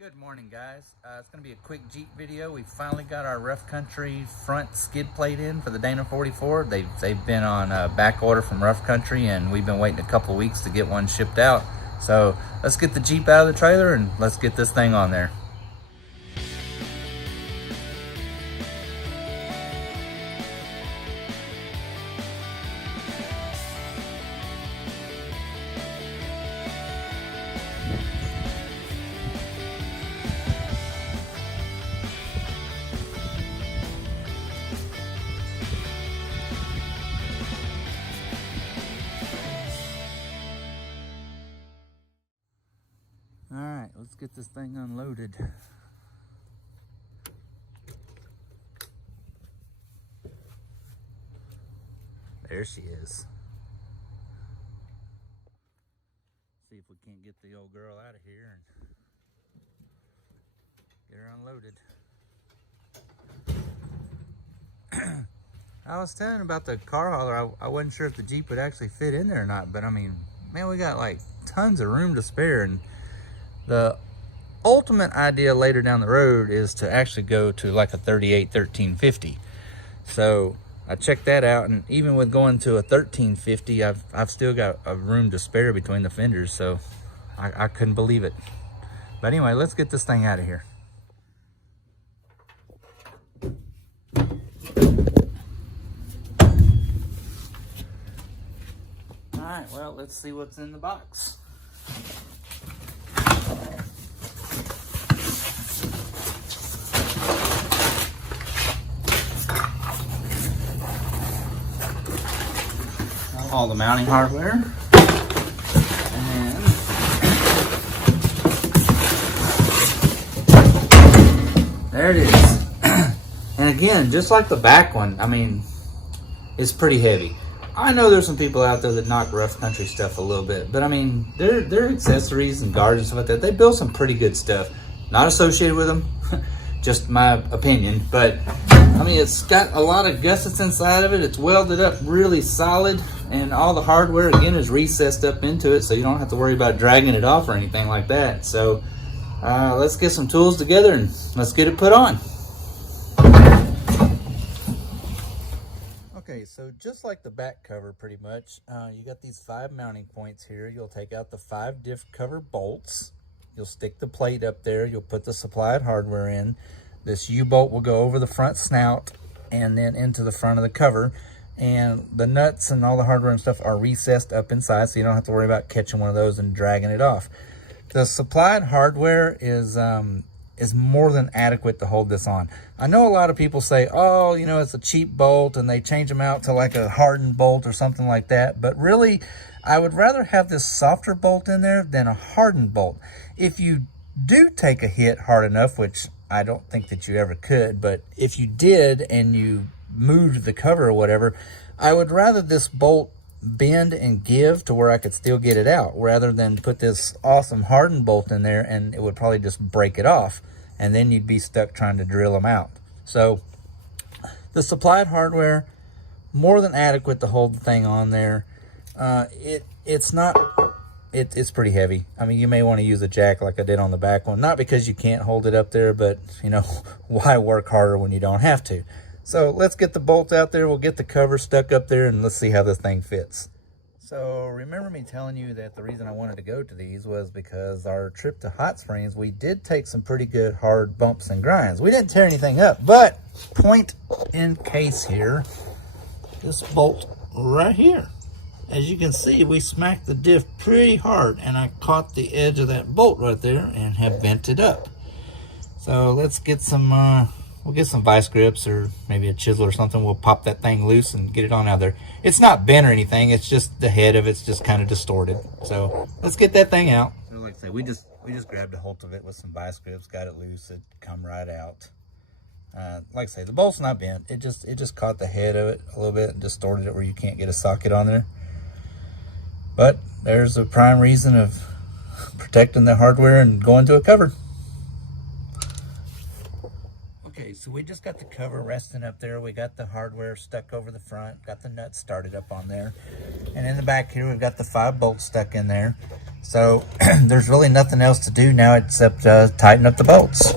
Good morning, guys. It's going to be a quick Jeep video. We finally got our Rough Country front skid plate in for the Dana 44. They've been on back order from Rough Country, and we've been waiting a couple weeks to get one shipped out. So let's get the Jeep out of the trailer and let's get this thing on there. All right, let's get this thing unloaded. There she is. See if we can't get the old girl out of here and get her unloaded. I was telling about the car hauler. I wasn't sure if the Jeep would actually fit in there or not, but I mean, man, we got like tons of room to spare. And the ultimate idea later down the road is to actually go to like a 38 1350. So I checked that out, and even with going to a 1350, I've still got a room to spare between the fenders. So I couldn't believe it. But anyway, let's get this thing out of here. All right, well, let's see what's in the box. All the mounting hardware, and there it is. And again, just like the back one, I mean, it's pretty heavy. I know there's some people out there that knock Rough Country stuff a little bit, but I mean, their accessories and guards and stuff like that, they build some pretty good stuff. Not associated with them, just my opinion, but I mean, it's got a lot of gussets inside of it. It's welded up really solid, and all the hardware again is recessed up into it, so you don't have to worry about dragging it off or anything like that. So let's get some tools together and let's get it put on. Okay, so just like the back cover pretty much, you got these 5 mounting points here. You'll take out the 5 diff cover bolts. You'll stick the plate up there. You'll put the supplied hardware in. This U-bolt will go over the front snout and then into the front of the cover. And the nuts and all the hardware and stuff are recessed up inside, so you don't have to worry about catching one of those and dragging it off. The supplied hardware is more than adequate to hold this on. I know a lot of people say, oh, you know, it's a cheap bolt, and they change them out to like a hardened bolt or something like that. But really, I would rather have this softer bolt in there than a hardened bolt. If you do take a hit hard enough, which I don't think that you ever could, but if you did and you moved the cover or whatever, I would rather this bolt bend and give to where I could still get it out, rather than put this awesome hardened bolt in there and it would probably just break it off, and then you'd be stuck trying to drill them out. So the supplied hardware, more than adequate to hold the thing on there. It's pretty heavy. I mean, you may want to use a jack like I did on the back one, not because you can't hold it up there, but you know, why work harder when you don't have to? So let's get the bolt out there. We'll get the cover stuck up there, and let's see how this thing fits. So remember me telling you that the reason I wanted to go to these was because our trip to Hot Springs, we did take some pretty good hard bumps and grinds. We didn't tear anything up, but point in case here, this bolt right here. As you can see, we smacked the diff pretty hard, and I caught the edge of that bolt right there and have bent it up. So let's get some, we'll get some vice grips or maybe a chisel or something. We'll pop that thing loose and get it on out there. It's not bent or anything. It's just the head of it's just kind of distorted. So let's get that thing out. So like I say, we just grabbed a hold of it with some vice grips, got it loose. It come right out. Like I say, the bolt's not bent. It just caught the head of it a little bit and distorted it where you can't get a socket on there. But there's a prime reason of protecting the hardware and going to a cover. Okay, So we just got the cover resting up there. We got the hardware stuck over the front, got the nuts started up on there. And in the back here, we've got the 5 bolts stuck in there. So there's really nothing else to do now except tighten up the bolts.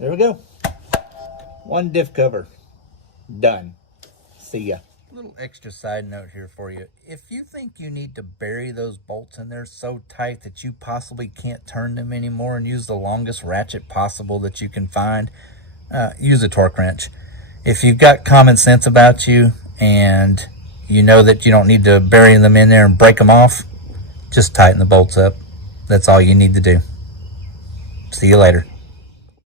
There we go. 1 diff cover. Done. See ya. Little extra side note here for you. If you think you need to bury those bolts in there so tight that you possibly can't turn them anymore and use the longest ratchet possible that you can find, use a torque wrench. If you've got common sense about you and you know that you don't need to bury them in there and break them off, just tighten the bolts up. That's all you need to do. See you later.